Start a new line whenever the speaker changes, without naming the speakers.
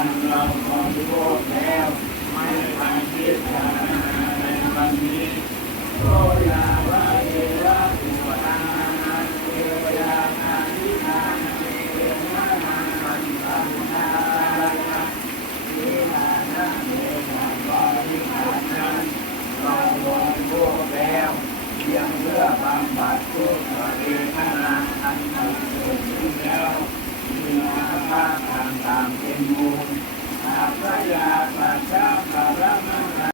อันเราขอโทษแล้ไม่ทำคิดในวันนี้โรยาพระเทวะอุปาทวยาอานเทวนาปันปันนาทิทานะเทวะบริหากันเราหมดโทแล้วเงเพื่อบำบัทุกข์เวทนาอันเกิน้นแล้ anymore.